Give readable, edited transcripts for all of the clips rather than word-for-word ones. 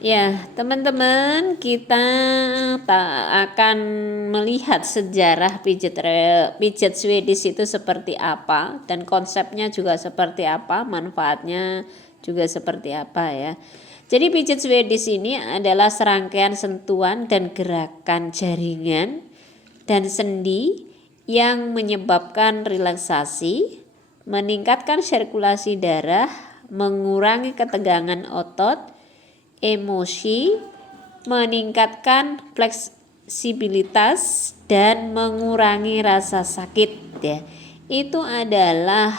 Ya, teman-teman, kita akan melihat sejarah pijat Swedish itu seperti apa dan konsepnya juga seperti apa, manfaatnya juga seperti apa ya. Jadi pijat Swedish ini adalah serangkaian sentuhan dan gerakan jaringan dan sendi yang menyebabkan relaksasi, meningkatkan sirkulasi darah, mengurangi ketegangan otot, emosi, meningkatkan fleksibilitas dan mengurangi rasa sakit ya. Itu adalah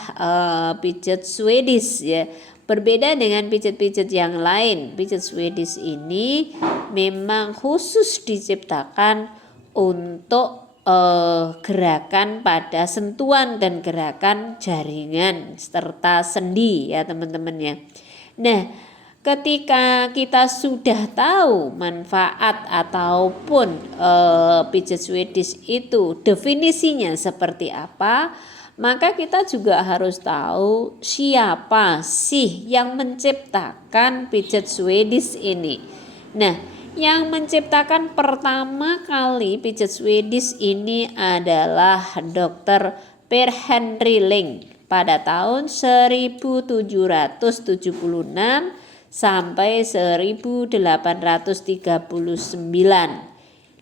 pijat Swedish ya. Berbeda dengan pijat-pijat yang lain, pijat Swedish ini memang khusus diciptakan untuk gerakan pada sentuhan dan gerakan jaringan serta sendi ya teman-teman ya. Nah, ketika kita sudah tahu manfaat ataupun pijat Swedish itu definisinya seperti apa, maka kita juga harus tahu siapa sih yang menciptakan pijat Swedish ini. Nah, yang menciptakan pertama kali pijat Swedish ini adalah Dr. Per Henry Ling pada tahun 1776 sampai 1839.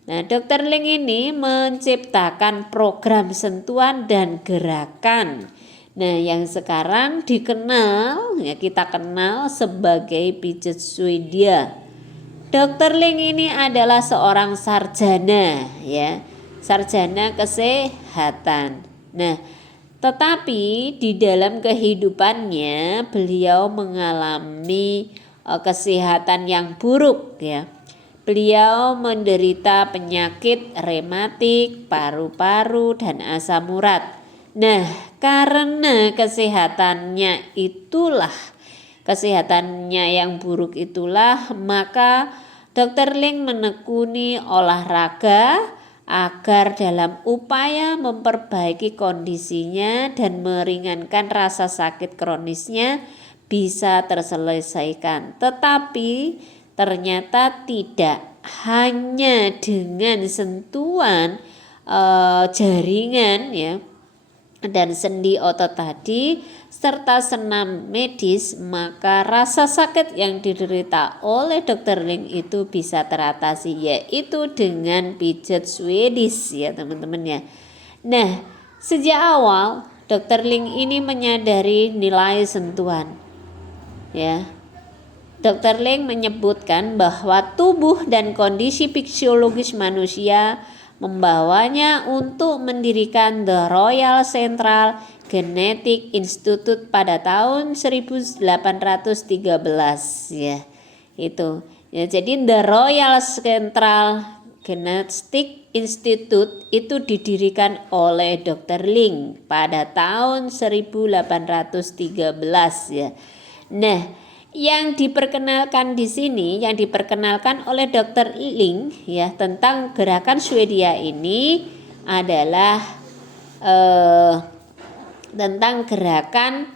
Nah, Dr. Ling ini menciptakan program sentuhan dan gerakan. Nah, yang sekarang dikenal ya kita kenal sebagai pijat Swedia. Dr. Ling ini adalah seorang sarjana ya, sarjana kesehatan. Nah, tetapi di dalam kehidupannya beliau mengalami kesehatan yang buruk ya. Beliau menderita penyakit rematik, paru-paru dan asam urat. Nah, karena kesehatannya yang buruk itulah, maka Dr. Ling menekuni olahraga agar dalam upaya memperbaiki kondisinya dan meringankan rasa sakit kronisnya bisa terselesaikan. Tetapi ternyata tidak hanya dengan sentuhan jaringan ya dan sendi otot tadi serta senam medis, maka rasa sakit yang diderita oleh Dr. Ling itu bisa teratasi, yaitu dengan pijat Swedish ya teman-teman ya. Nah, sejak awal Dr. Ling ini menyadari nilai sentuhan ya. Dr. Ling menyebutkan bahwa tubuh dan kondisi fisiologis manusia membawanya untuk mendirikan The Royal Central Genetic Institute pada tahun 1813 ya. Itu. Ya, jadi The Royal Central Genetic Institute itu didirikan oleh Dr. Ling pada tahun 1813 ya. Nah, yang diperkenalkan di sini, yang diperkenalkan oleh Dr. Ling ya tentang gerakan Swedia ini adalah tentang gerakan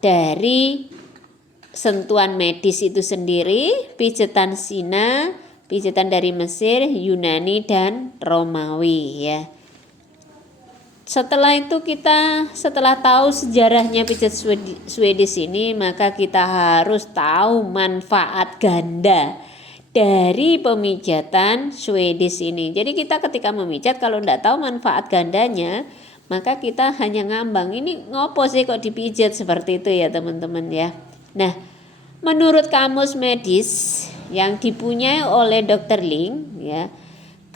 dari sentuhan medis itu sendiri, pijatan Cina, pijatan dari Mesir, Yunani dan Romawi ya. Setelah itu setelah tahu sejarahnya pijat Swedish ini, maka kita harus tahu manfaat ganda dari pemijatan Swedish ini. Jadi kita ketika memijat kalau tidak tahu manfaat gandanya, maka kita hanya ngambang, ini ngopo sih kok dipijat seperti itu ya teman-teman ya. Nah, menurut kamus medis yang dipunyai oleh Dr. Ling ya,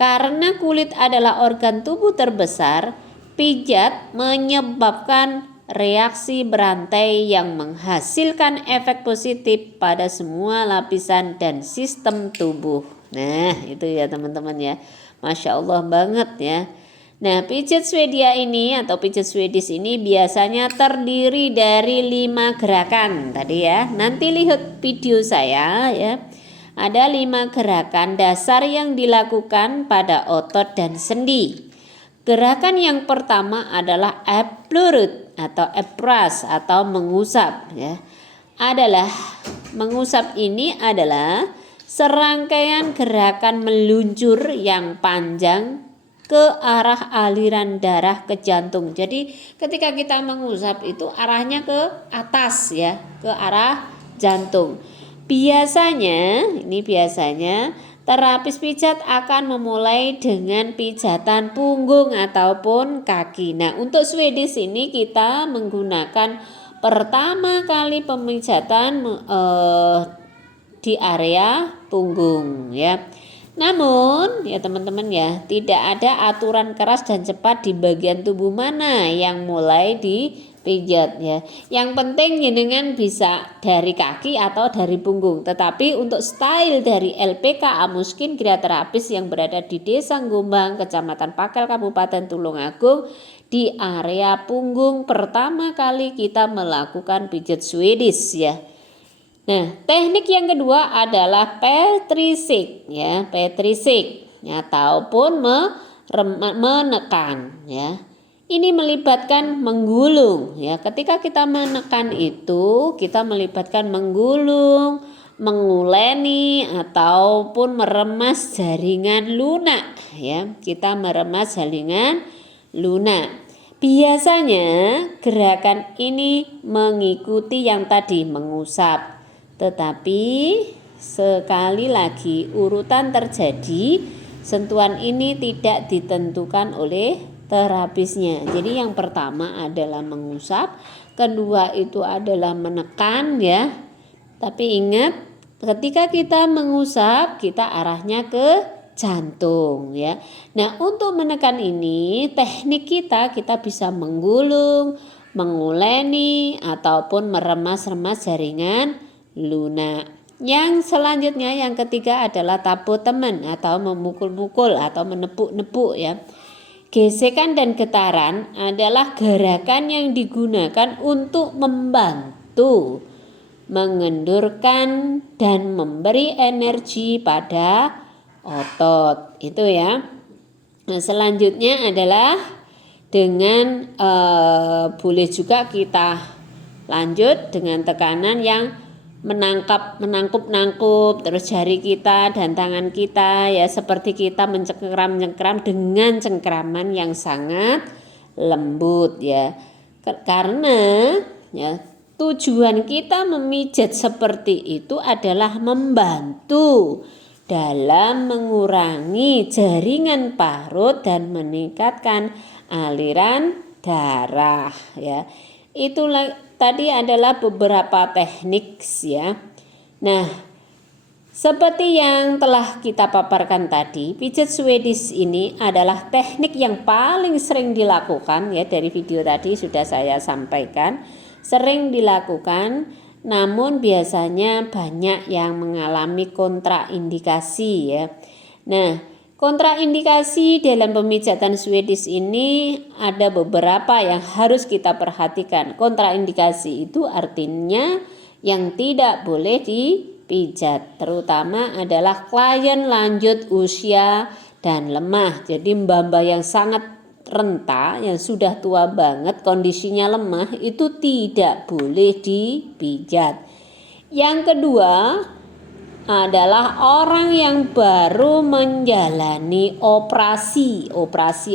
karena kulit adalah organ tubuh terbesar, pijat menyebabkan reaksi berantai yang menghasilkan efek positif pada semua lapisan dan sistem tubuh. Nah, itu ya teman-teman ya. Masya Allah banget ya. Nah, pijat Swedia ini atau pijat Swedish ini biasanya terdiri dari 5 gerakan tadi ya. Nanti lihat video saya ya. Ada 5 gerakan dasar yang dilakukan pada otot dan sendi. Gerakan yang pertama adalah ablulut atau ebras atau mengusap ya. Mengusap ini adalah serangkaian gerakan meluncur yang panjang ke arah aliran darah ke jantung. Jadi ketika kita mengusap itu arahnya ke atas ya, ke arah jantung. Biasanya terapis pijat akan memulai dengan pijatan punggung ataupun kaki. Nah, untuk Swedish ini kita menggunakan pertama kali pemijatan di area punggung ya. Namun ya teman-teman ya, tidak ada aturan keras dan cepat di bagian tubuh mana yang mulai dipijat ya. Yang penting jenengan bisa dari kaki atau dari punggung. Tetapi untuk style dari LPK Amuskin Kriya Terapis yang berada di Desa Gombang, Kecamatan Pakel, Kabupaten Tulungagung, di area punggung pertama kali kita melakukan pijat Swedish ya. Nah, teknik yang kedua adalah Petrisik ya, Petrisik ya, ataupun menekan ya. Ini melibatkan menggulung ya. Ketika kita menekan itu, kita melibatkan menggulung, menguleni ataupun meremas jaringan lunak ya. Kita meremas jaringan lunak. Biasanya gerakan ini mengikuti yang tadi mengusap. Tetapi sekali lagi urutan terjadi, sentuhan ini tidak ditentukan oleh terapisnya. Jadi yang pertama adalah mengusap, kedua itu adalah menekan ya. Tapi ingat, ketika kita mengusap, kita arahnya ke jantung ya. Nah, untuk menekan ini teknik kita bisa menggulung, menguleni ataupun meremas-remas jaringan lunak. Yang selanjutnya yang ketiga adalah tapo temen atau memukul-mukul atau menepuk-nepuk ya. Gesekan dan getaran adalah gerakan yang digunakan untuk membantu mengendurkan dan memberi energi pada otot itu ya. Nah, selanjutnya adalah dengan boleh juga kita lanjut dengan tekanan yang menangkup terus jari kita dan tangan kita ya, seperti kita mencengkram dengan cengkraman yang sangat lembut ya. Karena ya tujuan kita memijat seperti itu adalah membantu dalam mengurangi jaringan parut dan meningkatkan aliran darah ya. Itulah tadi adalah beberapa teknik ya. Nah, seperti yang telah kita paparkan tadi, pijat Swedish ini adalah teknik yang paling sering dilakukan ya, dari video tadi sudah saya sampaikan, sering dilakukan, namun biasanya banyak yang mengalami kontraindikasi ya. Nah, kontraindikasi dalam pemijatan Swedish ini ada beberapa yang harus kita perhatikan. Kontraindikasi itu artinya yang tidak boleh dipijat, terutama adalah klien lanjut usia dan lemah. Jadi mbak-mbak yang sangat renta, yang sudah tua banget, kondisinya lemah, itu tidak boleh dipijat. Yang kedua adalah orang yang baru menjalani operasi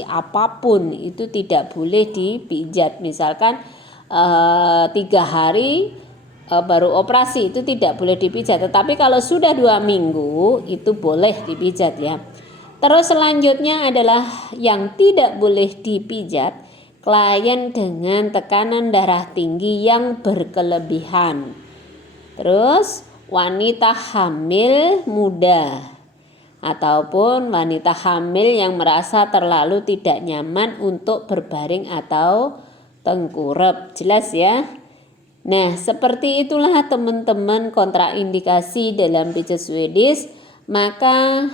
apapun itu tidak boleh dipijat. Misalkan 3 hari baru operasi itu tidak boleh dipijat, tetapi kalau sudah 2 minggu itu boleh dipijat ya. Terus selanjutnya adalah yang tidak boleh dipijat, klien dengan tekanan darah tinggi yang berkelebihan. Terus wanita hamil muda ataupun wanita hamil yang merasa terlalu tidak nyaman untuk berbaring atau tengkurap. Jelas ya? Nah, seperti itulah teman-teman kontraindikasi dalam pijat Swedish. Maka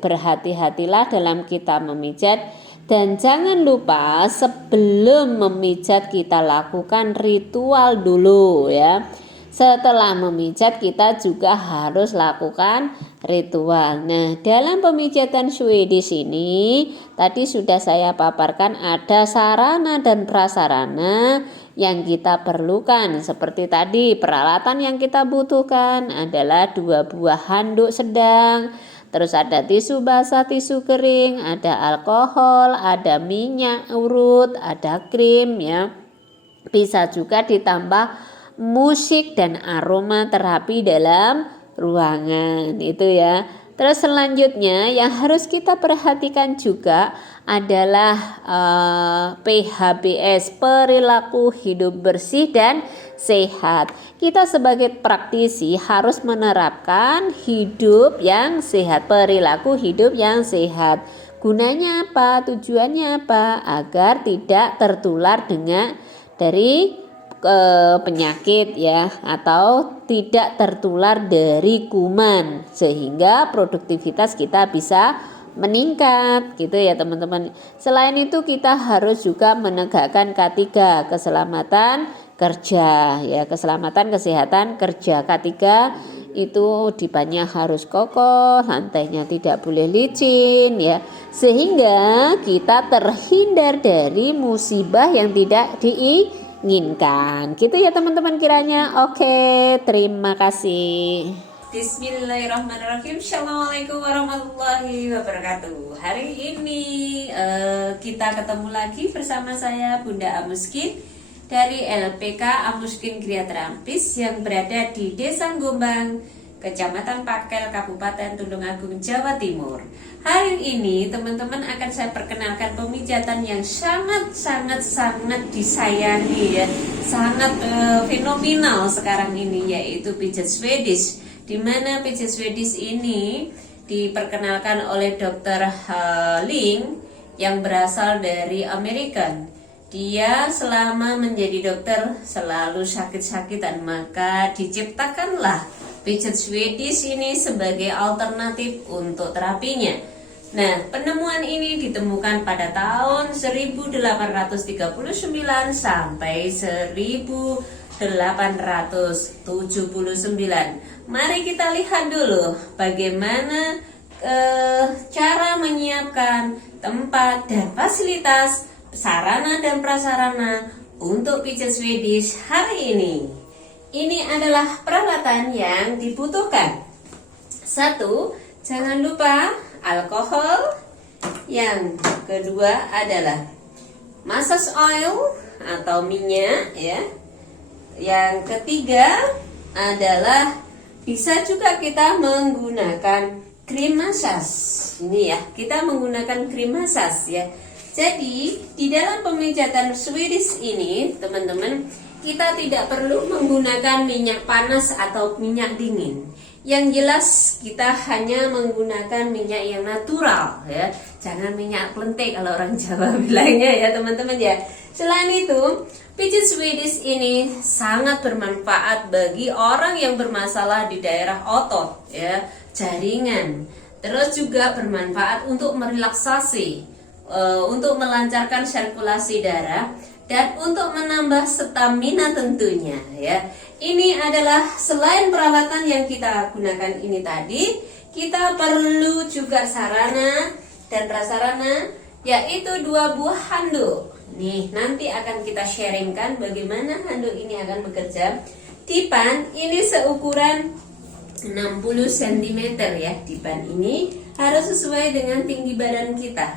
berhati-hatilah dalam kita memijat, dan jangan lupa sebelum memijat kita lakukan ritual dulu ya. Setelah memijat kita juga harus lakukan ritual. Nah, dalam pemijatan Swedish ini tadi sudah saya paparkan ada sarana dan prasarana yang kita perlukan. Seperti tadi, peralatan yang kita butuhkan adalah 2 buah handuk sedang, terus ada tisu basah, tisu kering, ada alkohol, ada minyak urut, ada krim ya. Bisa juga ditambah musik dan aroma terapi dalam ruangan itu ya. Terus selanjutnya yang harus kita perhatikan juga adalah PHBS, perilaku hidup bersih dan sehat. Kita sebagai praktisi harus menerapkan hidup yang sehat, perilaku hidup yang sehat. Gunanya apa? Tujuannya apa? Agar tidak tertular dari penyakit ya, atau tidak tertular dari kuman, sehingga produktivitas kita bisa meningkat gitu ya teman-teman. Selain itu kita harus juga menegakkan K3, keselamatan kerja ya, keselamatan kesehatan kerja. K3 itu dipannya harus kokoh, lantainya tidak boleh licin ya, sehingga kita terhindar dari musibah yang tidak diinginkan gitu ya teman-teman kiranya. Oke, terima kasih. Bismillahirrahmanirrahim. Assalamualaikum warahmatullahi wabarakatuh. Hari ini kita ketemu lagi bersama saya Bunda Amuskin dari LPK Amuskin Gria Terampis yang berada di Desa Gombang, Kecamatan Pakel, Kabupaten Tulungagung, Jawa Timur. Hari ini teman-teman akan saya perkenalkan pemijatan yang sangat disayangi ya, sangat fenomenal sekarang ini, yaitu pijat Swedish. Di mana pijat Swedish ini diperkenalkan oleh Dr. Ling yang berasal dari Amerika. Dia selama menjadi dokter selalu sakit-sakitan, maka diciptakanlah pijat Swedish ini sebagai alternatif untuk terapinya. Nah, penemuan ini ditemukan pada tahun 1839 sampai 1879. Mari kita lihat dulu bagaimana cara menyiapkan tempat dan fasilitas, sarana dan prasarana untuk pijat Swedish hari ini. Ini adalah peralatan yang dibutuhkan. 1. Jangan lupa alkohol. Yang kedua adalah massage oil atau minyak ya. Yang ketiga adalah bisa juga kita menggunakan krim massage. Ini ya, kita menggunakan krim massage ya. Jadi di dalam pemijatan Swedish ini teman-teman, kita tidak perlu menggunakan minyak panas atau minyak dingin. Yang jelas kita hanya menggunakan minyak yang natural ya. Jangan minyak klente kalau orang Jawa bilangnya ya teman-teman ya. Selain itu, pijat Swedish ini sangat bermanfaat bagi orang yang bermasalah di daerah otot ya, jaringan. Terus juga bermanfaat untuk merelaksasi, untuk melancarkan sirkulasi darah, dan untuk menambah stamina tentunya ya. Ini adalah selain peralatan yang kita gunakan ini tadi, kita perlu juga sarana dan prasarana, yaitu 2 buah handuk. Nih, nanti akan kita sharingkan bagaimana handuk ini akan bekerja. Dipan ini seukuran 60 cm ya. Dipan ini harus sesuai dengan tinggi badan kita.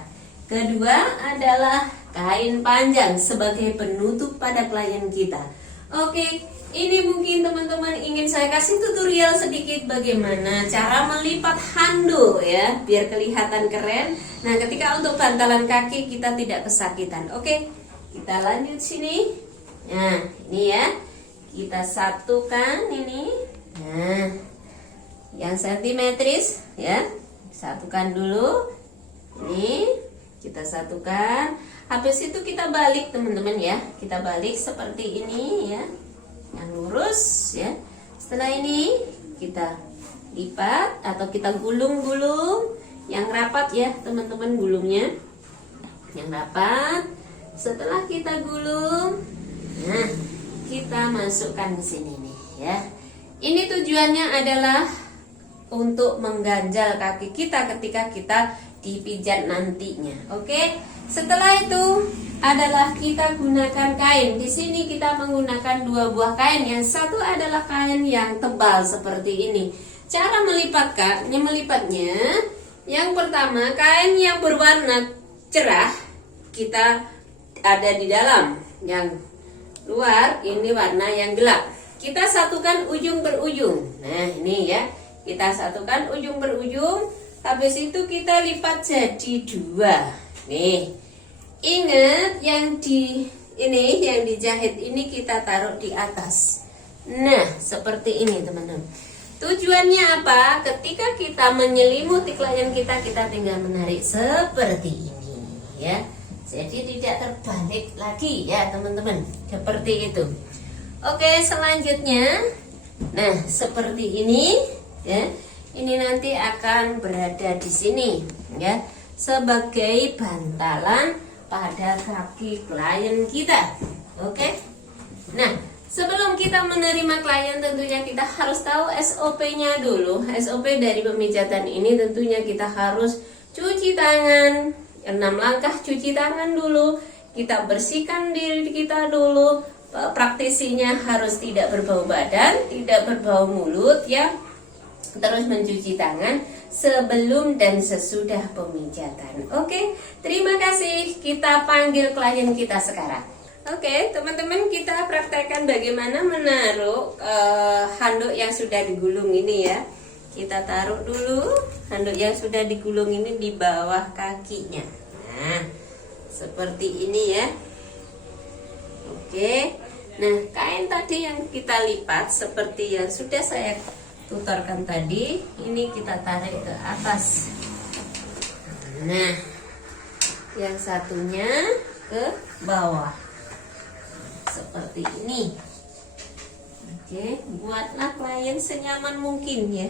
Kedua adalah kain panjang sebagai penutup pada klien kita. Oke, ini mungkin teman-teman ingin saya kasih tutorial sedikit bagaimana cara melipat handuk ya, biar kelihatan keren. Nah, ketika untuk bantalan kaki kita tidak kesakitan. Oke, kita lanjut sini. Nah, ini ya, kita satukan ini. Nah, yang sentimetris ya, satukan dulu. Ini kita satukan. Habis itu kita balik teman-teman ya. Kita balik seperti ini ya, yang lurus ya. Setelah ini kita lipat atau kita gulung-gulung yang rapat ya teman-teman, gulungnya yang rapat. Setelah kita gulung, nah kita masukkan ke sini nih ya. Ini tujuannya adalah untuk mengganjal kaki kita ketika kita dipijat nantinya. Oke. Setelah itu adalah kita gunakan kain. Di sini kita menggunakan 2 buah kain. Yang satu adalah kain yang tebal seperti ini. Cara melipatnya, yang pertama kain yang berwarna cerah kita ada di dalam, yang luar ini warna yang gelap. Kita satukan ujung berujung. Nah, ini ya. Kita satukan ujung berujung. Habis itu kita lipat jadi 2. Nih, ingat yang dijahit ini kita taruh di atas. Nah, seperti ini teman-teman. Tujuannya apa? Ketika kita menyelimuti klien kita tinggal menarik seperti ini, ya. Jadi tidak terbalik lagi ya teman-teman. Seperti itu. Oke, selanjutnya, nah seperti ini, ya. Ini nanti akan berada di sini, ya, sebagai bantalan pada kaki klien kita. Oke. Nah, sebelum kita menerima klien tentunya kita harus tahu SOP-nya dulu. SOP dari pemijatan ini tentunya kita harus cuci tangan. 6 langkah cuci tangan dulu. Kita bersihkan diri kita dulu. Praktisinya harus tidak berbau badan, tidak berbau mulut, ya. Terus mencuci tangan sebelum dan sesudah pemijatan. Oke, terima kasih. Kita panggil klien kita sekarang. Oke, teman-teman, kita praktekkan bagaimana menaruh handuk yang sudah digulung ini ya. Kita taruh dulu handuk yang sudah digulung ini di bawah kakinya. Nah, seperti ini ya. Oke. Nah, kain tadi yang kita lipat seperti yang sudah saya tutorkan tadi, ini kita tarik ke atas. Nah, yang satunya ke bawah seperti ini. Oke, buatlah klien senyaman mungkin ya.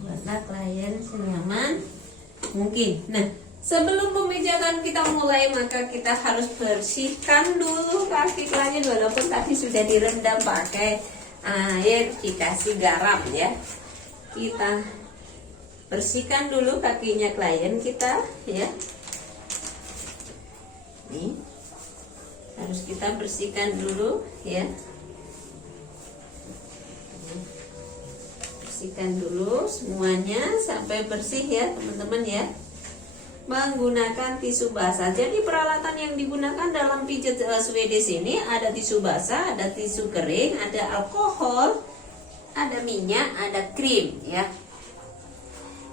Buatlah klien senyaman mungkin. Nah, sebelum pemijatan kita mulai, maka kita harus bersihkan dulu kaki klien, walaupun tadi sudah direndam pakai air, dikasih garam ya. Kita bersihkan dulu kakinya klien kita ya. Nih, harus kita bersihkan dulu ya. Bersihkan dulu semuanya sampai bersih ya teman-teman ya. Menggunakan tisu basah. Jadi peralatan yang digunakan dalam pijat Swedish ini ada tisu basah, ada tisu kering, ada alkohol, ada minyak, ada krim ya.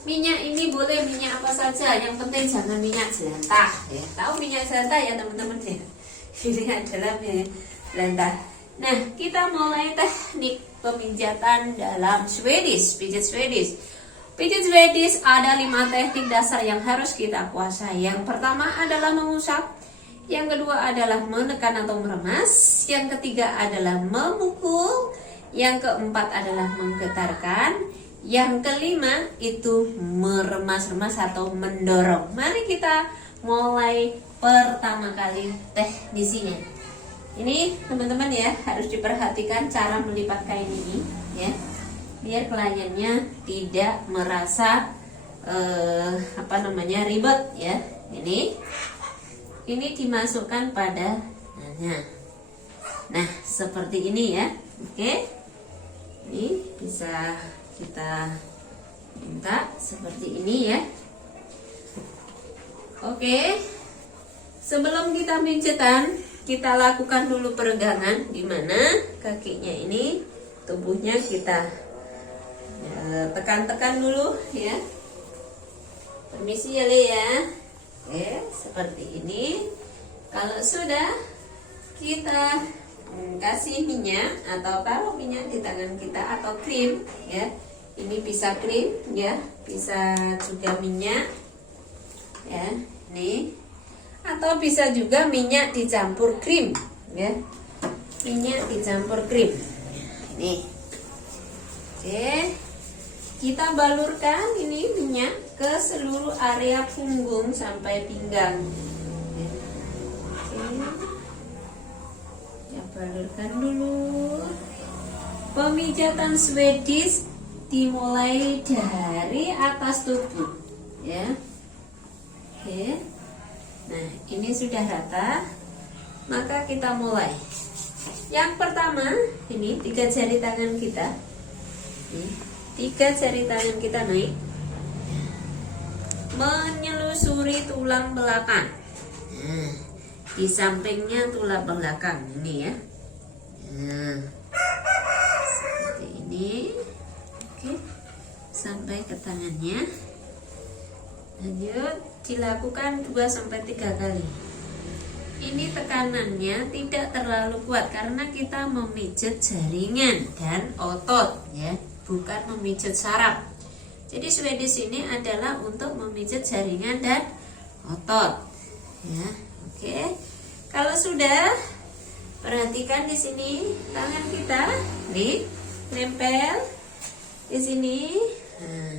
Minyak ini boleh minyak apa saja, yang penting jangan minyak jelantah ya. Tahu minyak jelantah ya teman-teman ya. Ini adalah minyak jelantah. Nah, kita mulai teknik pemijatan dalam Swedish, pijat Swedish. Pijat Swedish ada 5 teknik dasar yang harus kita kuasai. Yang pertama adalah mengusap, yang kedua adalah menekan atau meremas, yang ketiga adalah memukul, yang keempat adalah menggetarkan, yang kelima itu meremas-remas atau mendorong. Mari kita mulai pertama kali teknisinya. Ini teman-teman ya, harus diperhatikan cara melipat kain ini ya, biar kliennya tidak merasa ribet ya. Ini dimasukkan pada nah seperti ini ya. Oke, ini bisa kita minta seperti ini ya. Oke, sebelum kita pijatan, kita lakukan dulu peregangan, di mana kakinya ini, tubuhnya kita tekan-tekan dulu ya. Permisi ya Le ya. Oke, seperti ini. Kalau sudah, kita kasih minyak atau taruh minyak di tangan kita atau krim ya. Ini bisa krim ya, bisa juga minyak ya. Nih. Atau bisa juga minyak dicampur krim ya. Minyak dicampur krim. Nih. Oke. Kita balurkan ini minyak ke seluruh area punggung sampai pinggang. Oke. Ya, balurkan dulu. Pemijatan Swedish dimulai dari atas tubuh, ya. Oke. Nah, ini sudah rata, maka kita mulai. Yang pertama, ini 3 jari tangan kita. Nih, 3 jari tangan kita naik, menyelusuri tulang belakang. Nah, di sampingnya tulang belakang ini ya. Nah, seperti ini. Oke, sampai ke tangannya. Lanjut, dilakukan 2-3 kali. Ini tekanannya tidak terlalu kuat karena kita memijat jaringan dan otot, ya, bukan memijat saraf. Jadi Swedish ini adalah untuk memijat jaringan dan otot, ya. Oke, kalau sudah, perhatikan di sini tangan kita, nih, nempel di sini. Nah,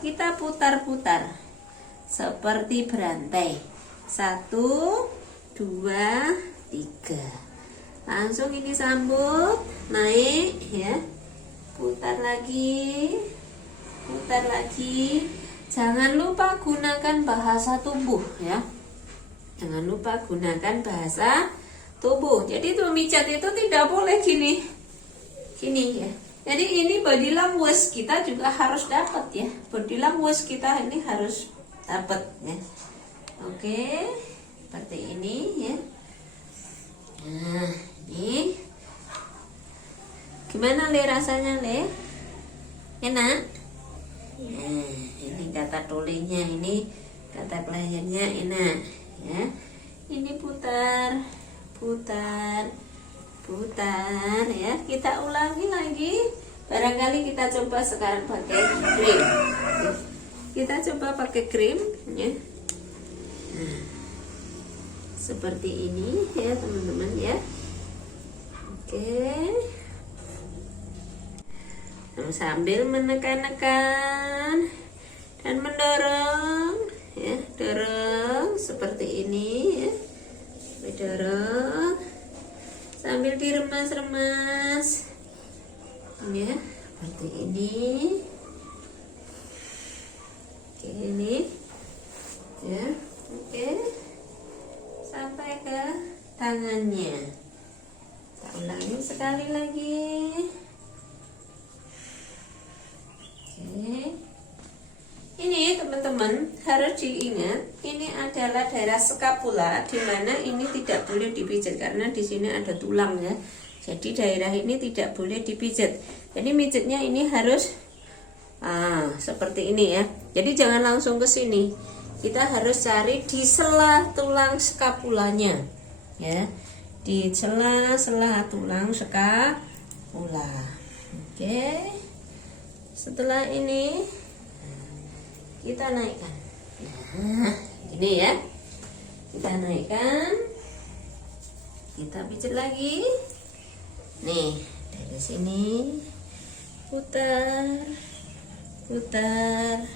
kita putar-putar seperti berantai. 1, 2, 3. Langsung ini sambut, naik, ya. Putar lagi. Putar lagi. Jangan lupa gunakan bahasa tubuh, ya. Jangan lupa gunakan bahasa tubuh. Jadi memijat itu tidak boleh gini. Gini, ya. Jadi ini body language kita juga harus dapat, ya. Body language kita ini harus dapat, ya. Oke, seperti ini, ya. Nah, ini gimana Le rasanya, Le? Enak? Nah, ini kata tulinya, ini kata kliennya enak, ya. Ini putar, putar, putar, ya. Kita ulangi lagi. Barangkali kita coba sekarang pakai krim. Kita coba pakai krim, ya. Nah, seperti ini, ya teman-teman, ya. Oke. Nah, sambil menekan-nekan dan mendorong, ya, dorong seperti ini, ya. Dorong sambil diremas-remas, ya, seperti ini. Oke, ini, ya. Oke, sampai ke tangannya. Kita ulangi sekali lagi. Oke, ini teman-teman harus diingat, ini adalah daerah skapula, di mana ini tidak boleh dipijat karena di sini ada tulang, ya. Jadi daerah ini tidak boleh dipijat. Jadi mijitnya ini harus seperti ini, ya. Jadi jangan langsung ke sini. Kita harus cari di sela tulang skapulanya, ya. Di sela-sela tulang skapula. Oke. Setelah ini kita naikkan. Nah, ini ya. Kita naikkan. Kita pijat lagi. Nih, dari sini putar, putar,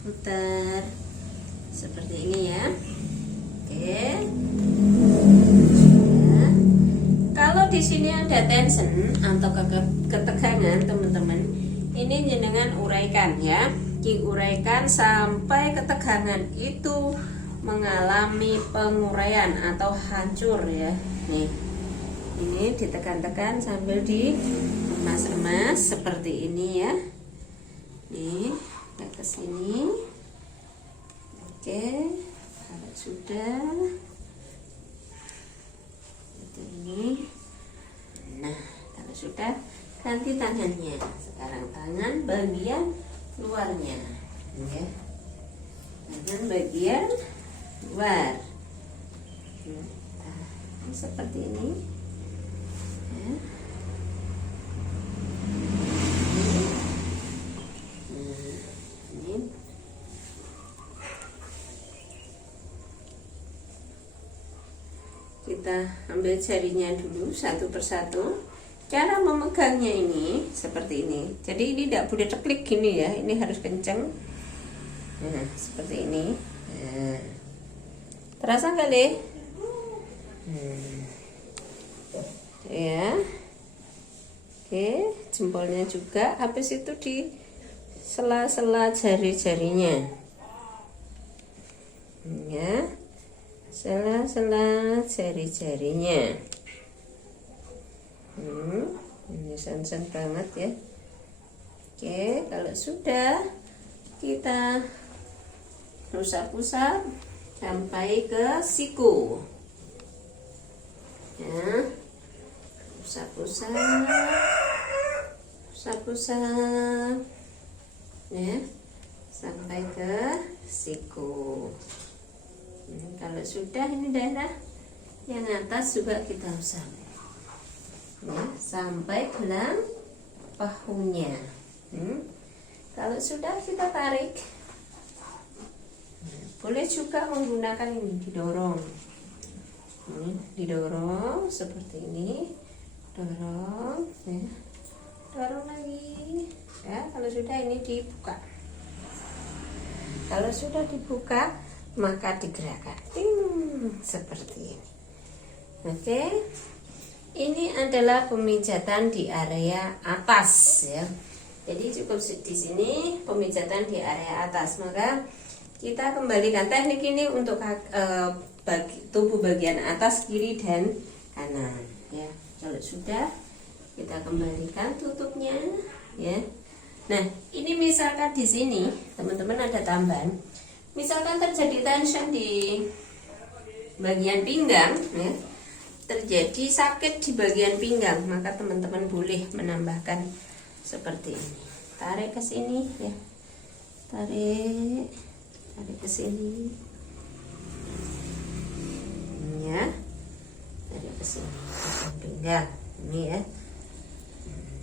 putar. Seperti ini, ya. Oke. Ya. Kalau di sini ada tension atau ketegangan, teman-teman, ini jenengan uraikan, ya. Diuraikan sampai ketegangan itu mengalami penguraian atau hancur, ya. Nih, ini ditekan-tekan sambil diremas-remas seperti ini, ya. Nih, ke sini. Oke, kalau sudah seperti ini. Nah, kalau sudah, ganti tangannya. Sekarang tangan bagian luarnya, ya. Tangan bagian luar. Nah, seperti ini, ya. Ini. Kita ambil jarinya dulu satu persatu. Cara memegangnya ini seperti ini. Jadi ini tidak boleh teklik gini, ya. Ini harus kenceng. Nah, seperti ini. Nah. Terasa nggak, Le? Ya. Oke, jempolnya juga. Habis itu di sela-sela jari-jarinya. Ya, sela-sela jari-jarinya. Ini sen-sen banget ya. Oke, kalau sudah kita usap-usap sampai ke siku. Ya, usap-usap, usap-usap, ya, sampai ke siku. Kalau sudah ini daerah yang atas juga kita usap, ya, sampai gelang pahunya. Kalau sudah kita tarik. Boleh juga menggunakan ini, didorong. Didorong seperti ini, dorong, ya, dorong lagi. Ya, kalau sudah ini dibuka. Kalau sudah dibuka, maka digerakkan, seperti ini. Oke, ini adalah pemijatan di area atas, ya. Jadi cukup di sini pemijatan di area atas. Maka kita kembalikan teknik ini untuk tubuh bagian atas, kiri dan kanan, ya. Kalau sudah, kita kembalikan tutupnya, ya. Nah, ini misalkan di sini teman-teman ada tambahan. Misalkan terjadi tension di bagian pinggang, ya, terjadi sakit di bagian pinggang, maka teman-teman boleh menambahkan seperti ini. Tarik ke sini, ya. Tarik ke sini. Ya. Tarik ke sini. Pinggang. Ini ya.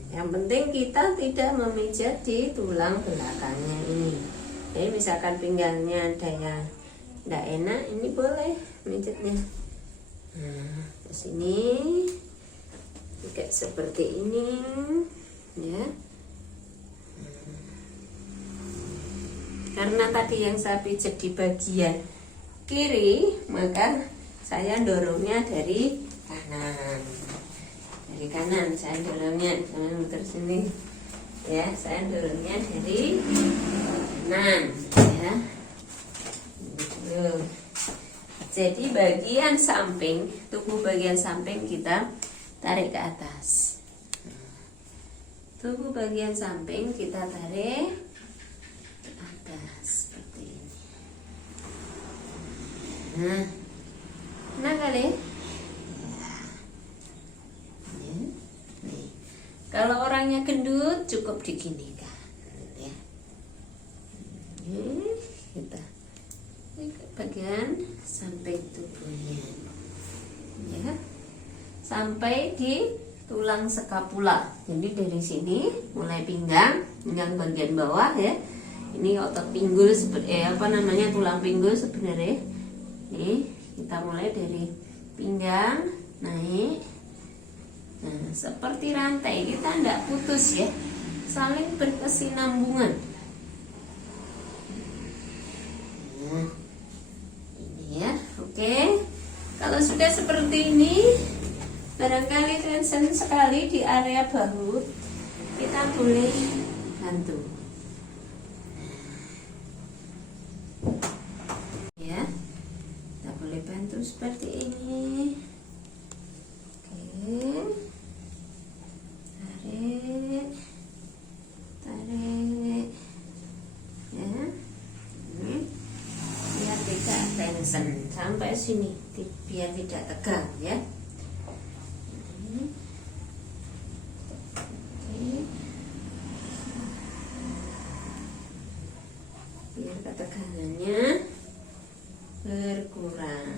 Yang penting kita tidak memijat di tulang belakangnya ini. Jadi misalkan pinggangnya ada yang tidak enak, ini boleh mijatnya. Nah, ke sini. Kayak seperti ini. Ya. Karena tadi yang saya pijat di bagian kiri, maka saya dorongnya dari kanan. Dari kanan saya dorongnya, jangan muter sini. Ya, saya dorongnya dari kanan, ya. Jadi bagian samping, tubuh bagian samping kita tarik ke atas. Tubuh bagian samping kita tarik ke atas seperti ini. Nah kali. Ya. Nih. Kalau orangnya gendut cukup diginikan, ya. Kita bagian samping tubuhnya, ya, sampai di tulang skapula. Jadi dari sini mulai pinggang bagian bawah, ya. Ini otot pinggul seperti tulang pinggul sebenarnya. Nih, kita mulai dari pinggang naik. Nah, seperti rantai, kita tidak putus, ya. Saling berkesinambungan. Nah, ini ya. Oke. Kalau sudah seperti ini, barangkali tension sekali di area bahu, kita boleh bantu, ya. Kita boleh bantu seperti ini. Oke, tarik, ya. Ini biar tidak tension sampai sini, biar tidak tegang, ya. Biar ketegangannya berkurang.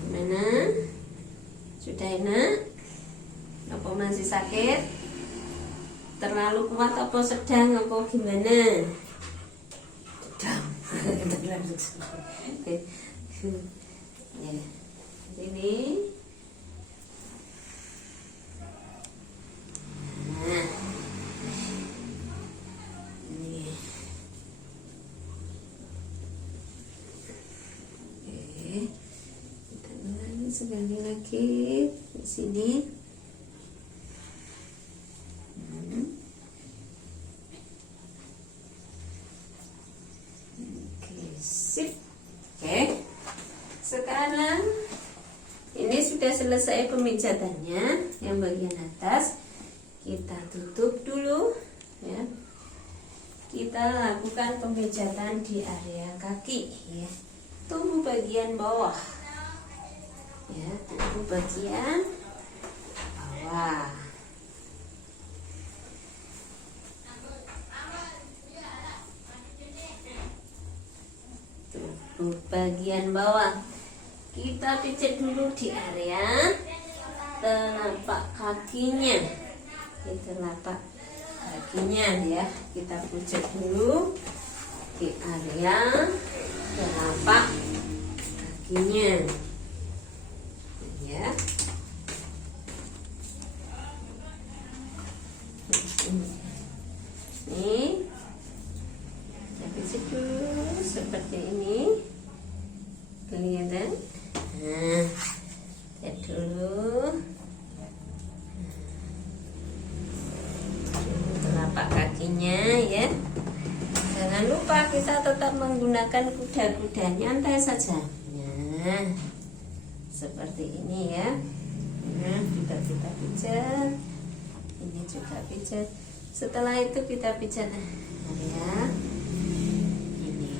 Gimana? Sudah enak? Apa masih sakit? Terlalu kuat apa sedang apa gimana? Sedang. Terlalu sakit. Ya. Ini. Nah. Ini. Oke. Kita ulangi sekali lagi di sini. Oke, sip. Oke, sekarang ini sudah selesai pemijatannya. Yang bagian atas kita tutup dulu ya. Kita lakukan pemijatan di area kaki ya. Tunggu bagian bawah ya, tunggu bagian bawah. Tunggu bagian bawah. Kita pijat dulu di area telapak kakinya. Di telapak kakinya ya, kita pijat dulu di area telapak kakinya ya. Ini kita pijat dulu seperti ini, kelihatan. Nah, lihat dulu telapak kakinya ya. Jangan lupa kita tetap menggunakan kuda-kuda, nyantai saja. Nah, seperti ini ya. Nah, kita pijat. Ini juga pijat. Setelah itu kita pijat area ini,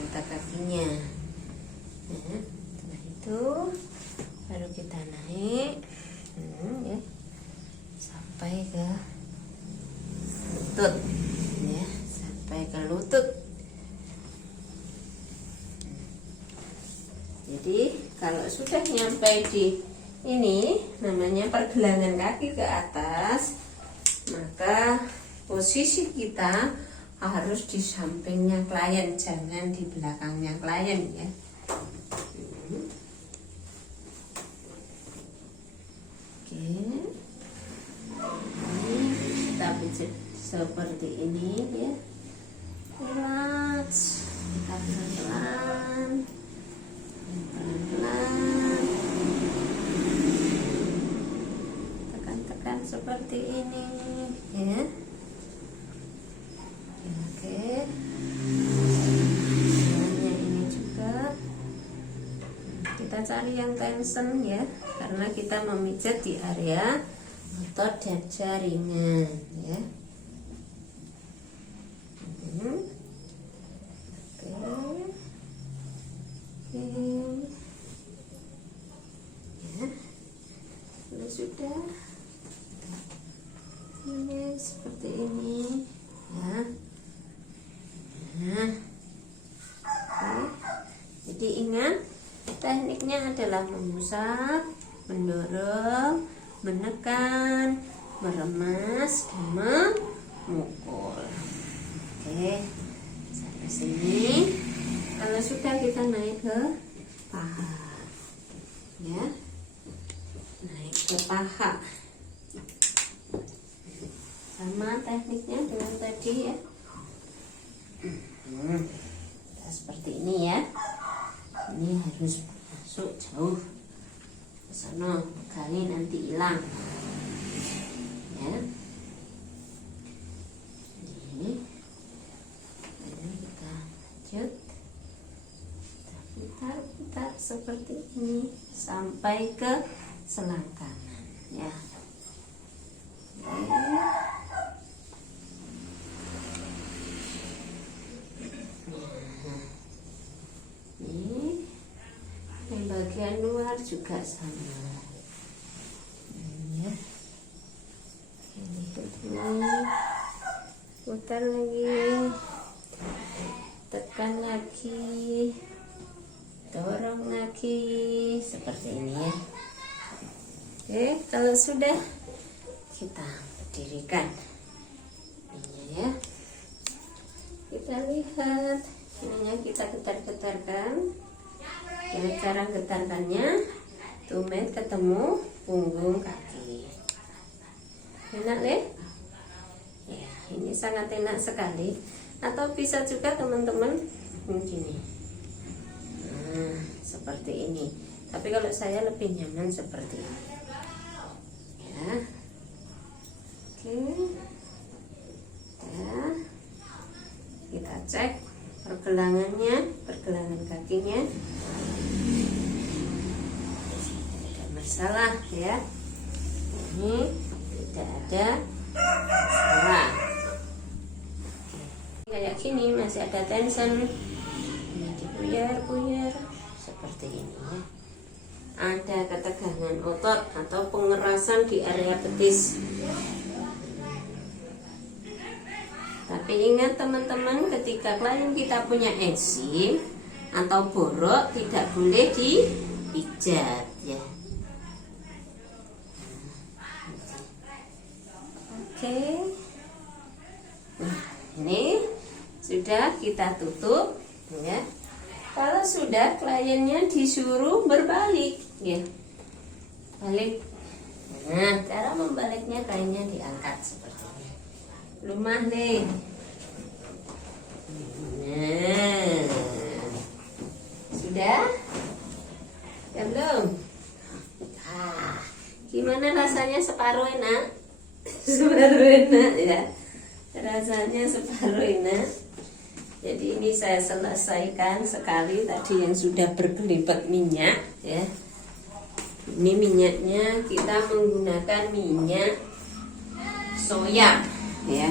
mata kakinya. Nah, setelah itu baru kita naik ya, sampai ke lutut ya, sampai ke lutut. Jadi kalau sudah nyampe di ini, namanya pergelangan kaki ke atas, maka posisi kita harus di sampingnya klien, jangan di belakangnya klien ya. Oke, ini kita pijat seperti ini ya. Relax, kita pelan-pelan, tekan-tekan seperti ini ya. Oke, ini juga kita cari yang tension ya, karena kita memijat di area otot dan jaringan ya. Ya, sudah ini seperti ini ya. Nah, jadi ingat, tekniknya adalah mengusap, mendorong, menekan, meremas, dan memukul. Oke, sampai sini. Kalau sudah, kita naik ke paha ya, naik ke paha. Sama tekniknya dengan tadi ya. Nah, seperti ini ya. Ini harus masuk jauh ke sana, kali nanti hilang ya. Ini kita lanjut, kita putar seperti ini sampai ke selangkangan ya. Bagian luar juga sama ya. Ini putar lagi, tekan lagi, dorong lagi seperti ini ya. Oke, kalau sudah, kita berdirikan ini ya. Kita lihat ininya, kita getar-getarkan. Ya, cara getarkannya tumit ketemu punggung kaki. Enak deh ya, ini sangat enak sekali. Atau bisa juga teman-teman begini, nah, seperti ini. Tapi kalau saya lebih nyaman seperti ini. Ya. Oke. Ya. Kita cek pergelangannya, pergelangan kakinya. Tidak masalah ya. Ini tidak ada masalah. Kayak gini masih ada tension. Ini dibuyar-buyar seperti ini ya. Ada ketegangan otot atau pengerasan di area betis. Tapi ingat teman-teman, ketika klien kita punya eksim atau borok tidak boleh dipijat ya. Oke. Nah, ini sudah kita tutup ya. Kalau sudah, kliennya disuruh berbalik ya. Balik. Nah, cara membaliknya kainnya diangkat seperti ini. Lumah nih. Nah. Sudah? Ya belum? Ah, gimana rasanya separuh enak? Separuh enak ya. Rasanya separuh enak. Jadi ini saya selesaikan sekali tadi yang sudah berkelipat minyak ya. Ini minyaknya kita menggunakan minyak soya ya.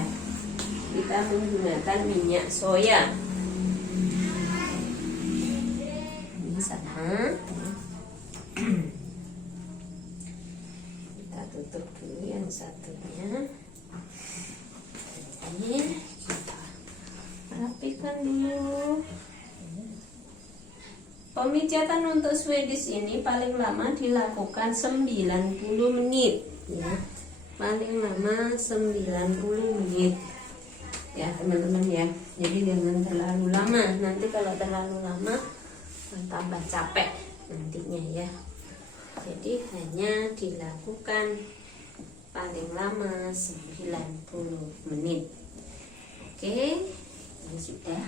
Kita menggunakan minyak soya. Ini sama. Kita tutup dulu yang satunya. Ini kita rapikan dulu. Pemijatan untuk Swedish ini paling lama dilakukan 90 menit ya. Paling lama 90 menit ya teman-teman ya. Jadi jangan terlalu lama. Nanti kalau terlalu lama tambah capek nantinya ya. Jadi hanya dilakukan paling lama 90 menit. Oke. Ini sudah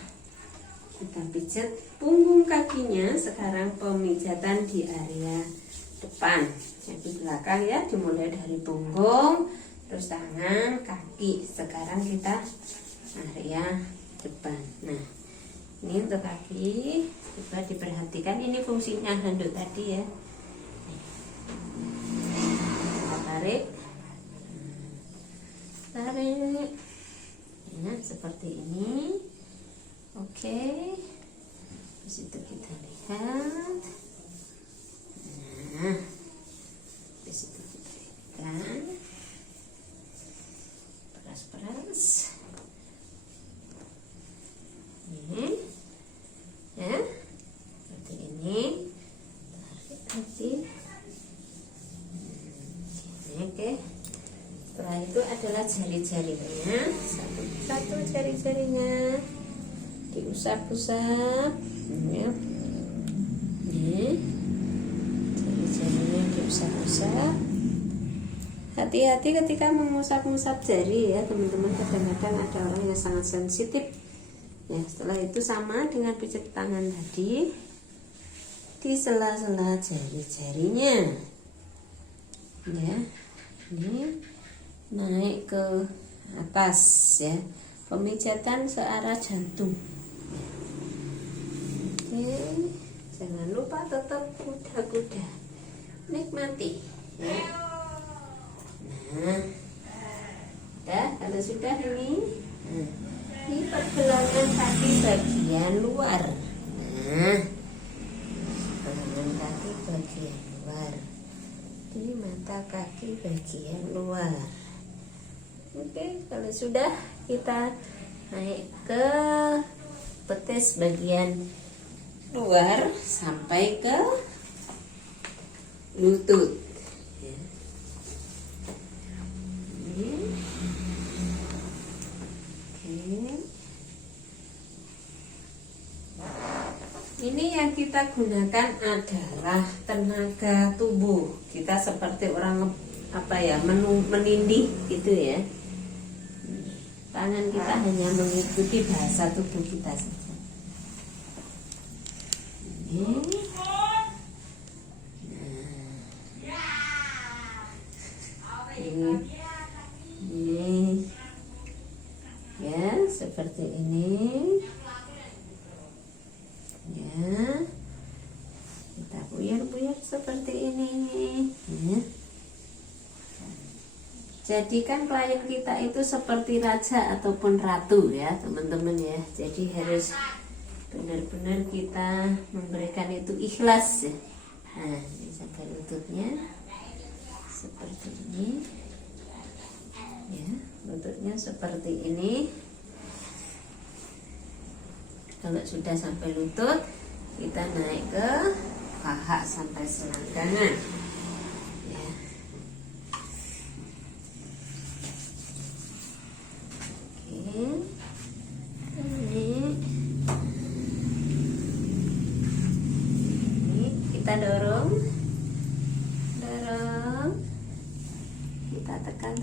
kita pijat punggung kakinya. Sekarang pemijatan di area depan, jadi belakang ya, dimulai dari punggung terus tangan kaki. Sekarang kita area depan. Nah, ini untuk kaki coba diperhatikan, ini fungsinya handuk tadi ya. Kita tarik ya, seperti ini. Oke, di situ kita lihat. Nah, di situ kita lihat. Peras-peras. Ini, ya, seperti ini. Tarik lagi. Oke. Setelah itu adalah jari-jarinya, satu jari-jarinya diusap-usap ya. Ini jari-jarinya diusap-usap. Hati-hati ketika mengusap-usap jari ya teman-teman, kadang-kadang ada orang yang sangat sensitif ya. Setelah itu sama dengan pijat tangan tadi, di sela-sela jari-jarinya ya. Ini naik ke atas ya, pemijatan searah jantung. Oke, jangan lupa tetap kuda-kuda, nikmati ya. Nah, udah, kalau sudah ini pergelangan kaki bagian luar. Nah, pergelangan kaki bagian luar, di mata kaki bagian luar. Oke, kalau sudah, kita naik ke betis bagian luar sampai ke lutut ya. Ini yang kita gunakan adalah tenaga tubuh. Kita seperti orang menindih gitu ya. Tangan kita hanya mengikuti bahasa tubuh kita saja. Ini. Ini ya seperti ini ya, kita buyar-buyar seperti ini ya. Jadikan klien kita itu seperti raja ataupun ratu ya teman-teman ya. Jadi harus benar-benar kita memberikan itu ikhlas ya. Nah ini sampai lututnya seperti ini ya, lututnya seperti ini. Kalau sudah sampai lutut, kita naik ke paha sampai selangkangan ya. Ini kita dorong, kita tekan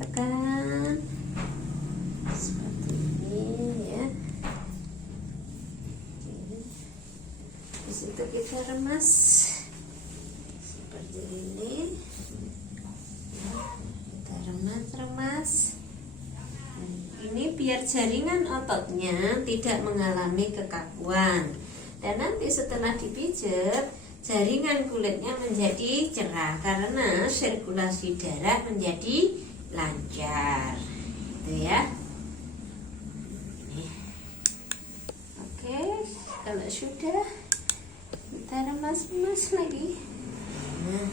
seperti ini ya. Di situ kita remas seperti ini. Kita remas. Ini biar jaringan ototnya tidak mengalami kekakuan, dan nanti setelah dipijat jaringan kulitnya menjadi cerah karena sirkulasi darah menjadi lancar gitu ya. Oke, kalau sudah kita remas-remas lagi. Nah,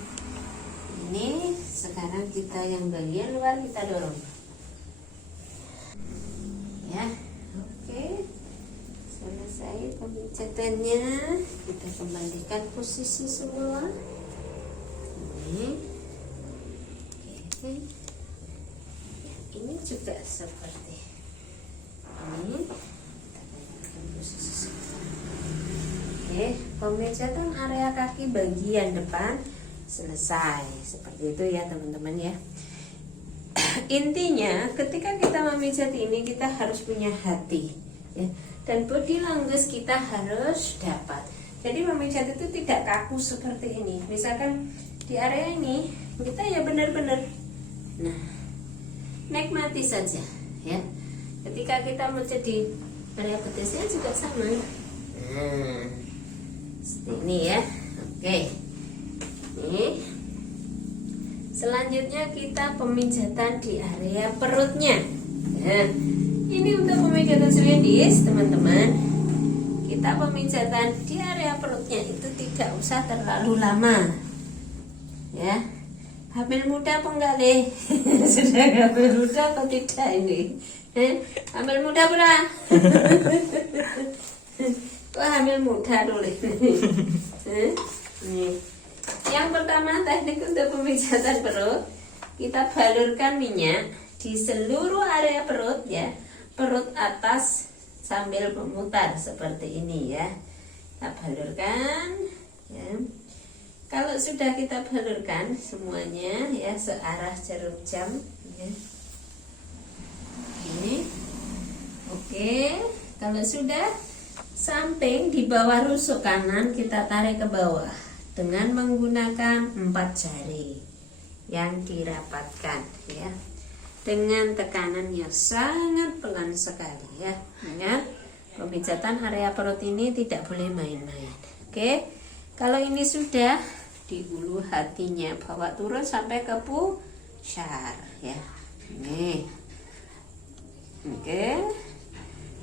ini sekarang kita yang bagian luar kita dorong ya. Oke, selesai pemijatannya, kita kembalikan posisi semula ini. Oke, ini juga seperti ini, kita kembalikan posisi semula. Oke, pemijatan area kaki bagian depan selesai. Seperti itu ya teman-teman ya. Intinya ketika kita memijat ini kita harus punya hati ya, dan body language kita harus dapat. Jadi memijat itu tidak kaku seperti ini. Misalkan di area ini kita ya benar-benar nikmati saja ya. Ketika kita memijat di area betisnya juga sama. Seperti ini ya. Oke. Ini selanjutnya kita pemijatan di area perutnya. Nah, ini untuk pemijatan Swedish teman-teman. Kita pemijatan di area perutnya itu tidak usah terlalu lama. Ya, hamil muda apa enggak deh? Sudah hamil muda atau tidak ini? Hamil muda pula. Kok hamil muda dulu? Nih. Yang pertama teknik untuk pemijatan perut, kita balurkan minyak di seluruh area perut ya, perut atas sambil memutar seperti ini ya. Kita balurkan ya. Kalau sudah kita balurkan semuanya ya searah jarum jam ya. Ini oke. Kalau sudah samping di bawah rusuk kanan kita tarik ke bawah dengan menggunakan 4 jari yang dirapatkan ya, dengan tekanan yang sangat pelan sekali ya. Ingat, pemijatan area perut ini tidak boleh main-main. Oke, kalau ini sudah di ulu hatinya bawa turun sampai ke pusar ya. Nih, oke.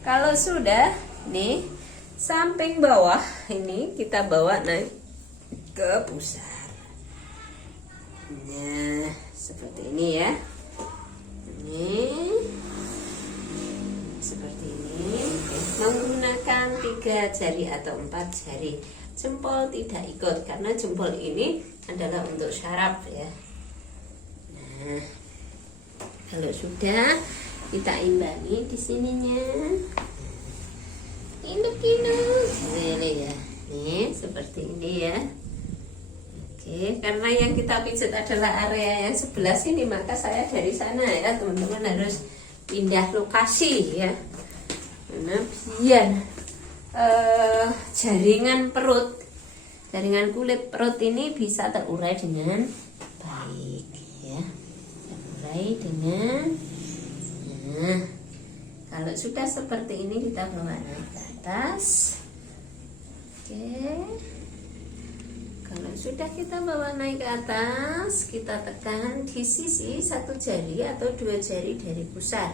Kalau sudah nih samping bawah ini kita bawa naik ke pusar. Nah, seperti ini ya. Ini seperti ini. Menggunakan 3 jari atau 4 jari. Jempol tidak ikut karena jempol ini adalah untuk syaraf ya. Nah, kalau sudah kita imbangi di sininya. Induk-induk. Ini ya. Nih, seperti ini ya. Oke, karena yang kita pijat adalah area yang sebelah sini, maka saya dari sana ya teman-teman harus pindah lokasi ya. Karena biar jaringan perut, jaringan kulit perut ini bisa terurai dengan baik ya. Terurai mulai dengan, nah, kalau sudah seperti ini kita bawa naik ke atas. Oke. Kalau sudah kita bawa naik ke atas, kita tekan di sisi satu jari atau dua jari dari pusar.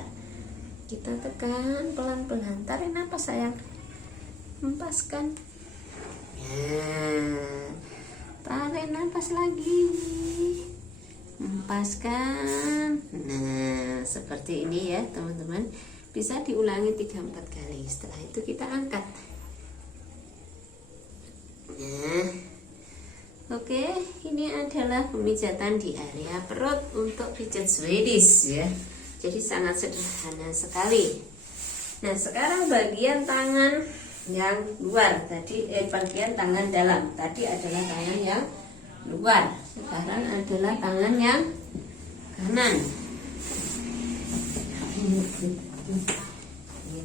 Kita tekan pelan-pelan. Tarik napas sayang. Hempaskan. Nah, tarik napas lagi. Hempaskan. Nah, seperti ini ya teman-teman. Bisa diulangi 3-4 kali. Setelah itu kita angkat. Nah, oke, ini adalah pemijatan di area perut untuk pijat Swedish ya. Jadi sangat sederhana sekali. Nah, sekarang bagian tangan yang luar tadi, bagian tangan dalam tadi adalah tangan yang luar. Sekarang adalah tangan yang kanan. Ini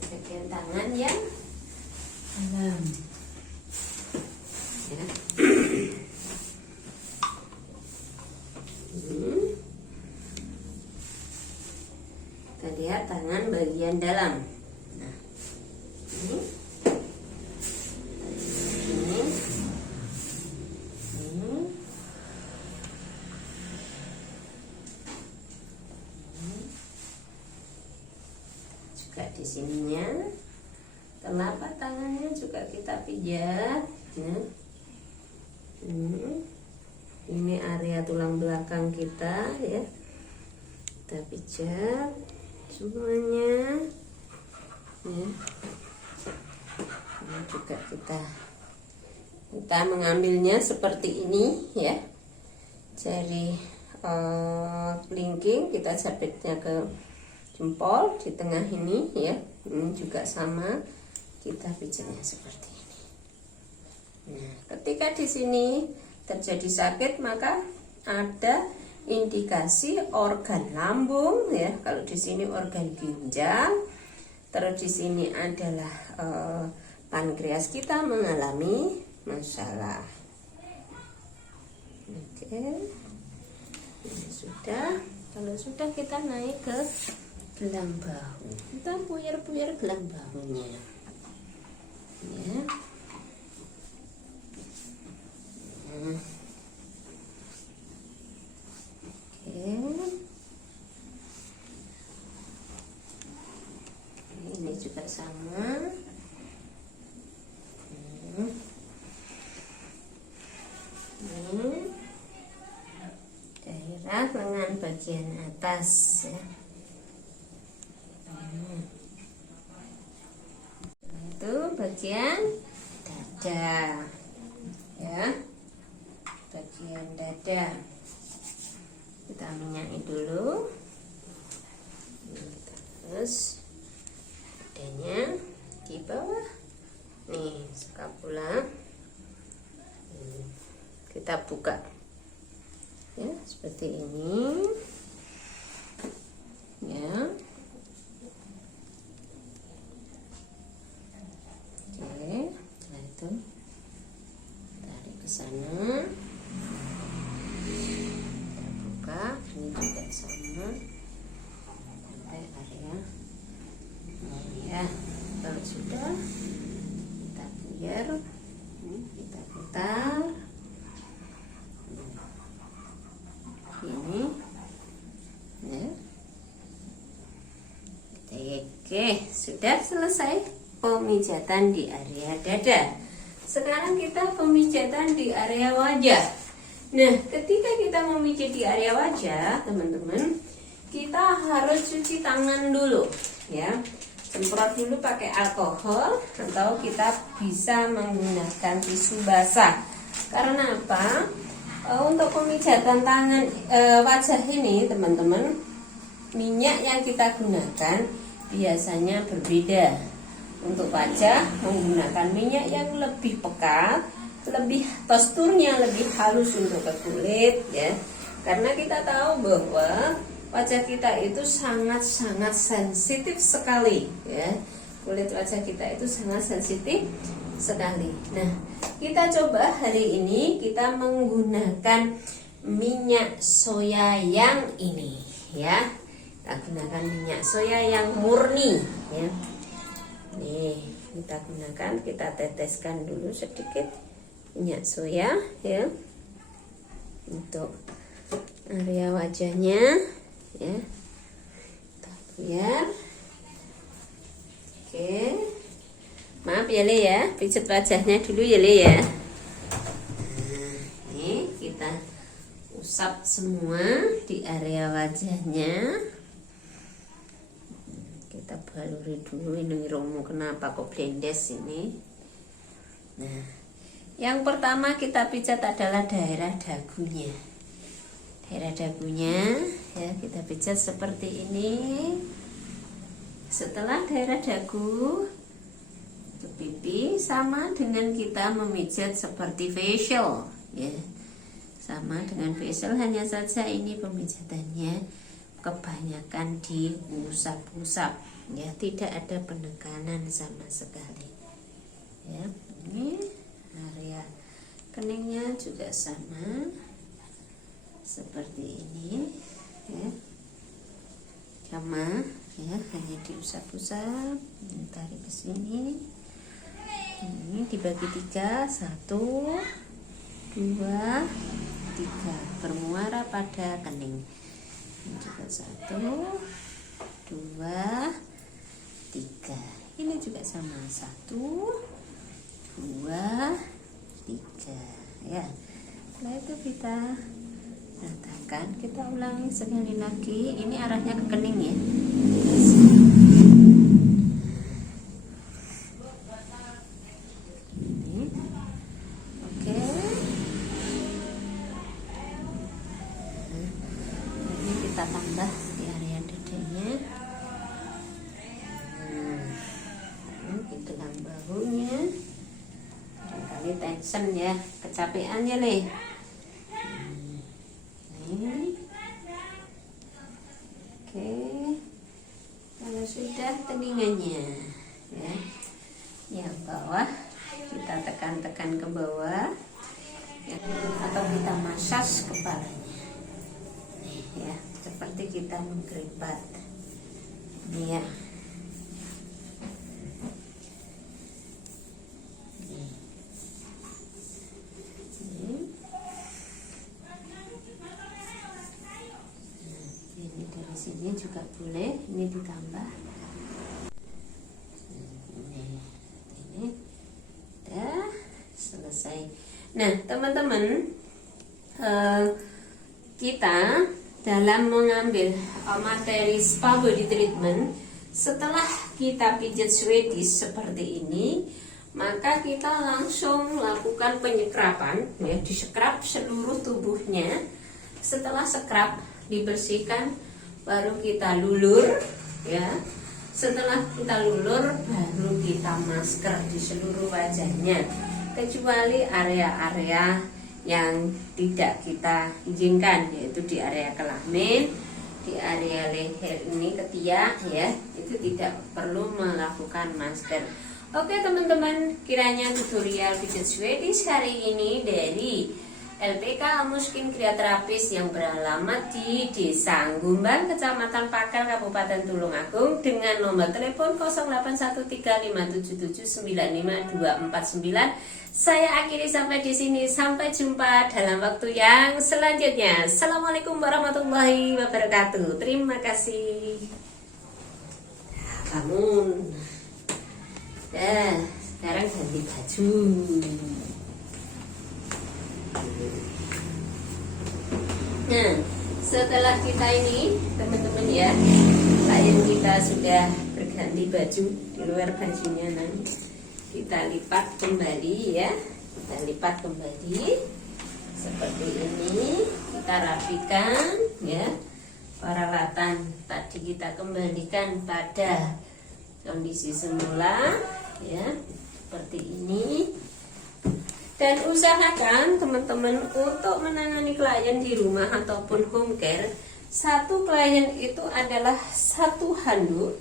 bagian tangan yang dalam. Ya. Kita lihat tangan bagian dalam. Nah, ini. Di sininya telapak tangannya juga kita pijat ya. Ini area tulang belakang kita ya, kita pijat semuanya ya. Ini juga kita mengambilnya seperti ini ya, jari kelingking kita jepitnya ke jempol di tengah ini ya. Ini juga sama, kita pijatnya seperti ini. Nah, ketika di sini terjadi sakit maka ada indikasi organ lambung ya. Kalau di sini organ ginjal, terus di sini adalah pankreas kita mengalami masalah. Oke, ini sudah. Kalau sudah kita naik ke gelang bahu, kita puyer-puyer gelang bahunya ya. Oke, ini juga sama. Ini daerah lengan bagian atas ya. Itu bagian dada ya, bagian dada kita minyaki dulu. Terus dadanya di bawah nih, skapula kita buka ya seperti ini ya. Itu tarik ke sana, kita buka, ini juga sama sampai area ya. Kalau sudah kita puyer, kita putar ini ya. Oke, sudah selesai pemijatan di area dada. Sekarang kita pemijatan di area wajah. Nah, ketika kita memijat di area wajah, teman-teman, kita harus cuci tangan dulu ya. Semprot dulu pakai alkohol atau kita bisa menggunakan tisu basah. Karena apa? Untuk pemijatan tangan wajah ini, teman-teman, minyak yang kita gunakan biasanya berbeda. Untuk wajah menggunakan minyak yang lebih pekat, lebih teksturnya lebih halus untuk ke kulit ya. Karena kita tahu bahwa wajah kita itu sangat-sangat sensitif sekali ya. Kulit wajah kita itu sangat sensitif sekali. Nah, kita coba hari ini kita menggunakan minyak soya yang ini ya. Kita gunakan minyak soya yang murni ya. Nih, kita gunakan, kita teteskan dulu sedikit minyak soya ya. Untuk area wajahnya ya. Kita biar. Oke. Maaf ya Le ya, pijat wajahnya dulu ya Le ya. Nah, ini kita usap semua di area wajahnya. Kita baluri dulu, ini romo kenapa kok blendes ini. Nah, yang pertama kita pijat adalah daerah dagunya. Daerah dagunya ya, kita pijat seperti ini. Setelah daerah dagu ke pipi, sama dengan kita memijat seperti facial ya. Sama dengan facial, hanya saja ini pemijatannya kebanyakan diusap-usap ya, tidak ada penekanan sama sekali ya. Ini area keningnya juga sama seperti ini ya, sama ya, hanya diusap-usap, tarik ke sini. Ini dibagi 3, 1, 2, 3, bermuara pada kening. Ini juga 1, 2, 3. Ini juga sama, 1, 2, 3 ya. Setelah itu kita ratakan, kita ulangi sekali lagi. Ini arahnya ke kening ya. Ini oke. Nah, ini kita tambah di area dadanya. Nah, di dalam bahunya. Kali tension ya, kecapeannya Le. Oke, kalau sudah telinganya ya, yang bawah kita tekan-tekan ke bawah ya, atau kita massage kepalanya nih, ya, seperti kita menggeribat ini ya. Sini juga boleh, ini ditambah. Ini udah selesai. Nah teman-teman, kita dalam mengambil materi spa body treatment, setelah kita pijat Swedish seperti ini, maka kita langsung lakukan penyekrapan ya, disekrap seluruh tubuhnya. Setelah sekrap dibersihkan, baru kita lulur ya. Setelah kita lulur, baru kita masker di seluruh wajahnya, kecuali area-area yang tidak kita izinkan, yaitu di area kelamin, di area leher ini, ketiak ya, itu tidak perlu melakukan masker. Oke teman-teman, kiranya tutorial pijat Swedish hari ini dari LPK Amuskin Kriaterapis yang beralamat di Desa Gumbang, Kecamatan Pakal, Kabupaten Tulungagung, dengan nomor telepon 081357795249. Saya akhiri sampai di sini. Sampai jumpa dalam waktu yang selanjutnya. Assalamualaikum warahmatullahi wabarakatuh. Terima kasih. Bangun. Sekarang ganti baju. Nah, setelah kita ini teman-teman ya, klien kita sudah berganti baju, di luar bajunya nanti kita lipat kembali ya, kita lipat kembali seperti ini, kita rapikan ya. Peralatan tadi kita kembalikan pada kondisi semula ya, seperti ini. Dan usahakan teman-teman untuk menangani klien di rumah ataupun home care, satu klien itu adalah satu handuk,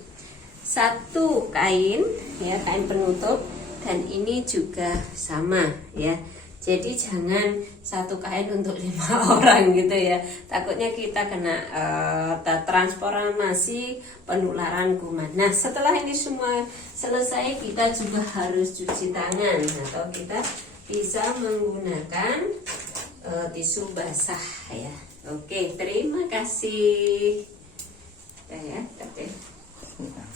satu kain ya, kain penutup, dan ini juga sama ya. Jadi jangan satu kain untuk 5 orang gitu ya. Takutnya kita kena transformasi penularan kuman. Nah, setelah ini semua selesai, kita juga harus cuci tangan atau kita bisa menggunakan tisu basah ya. Oke, terima kasih. Ya.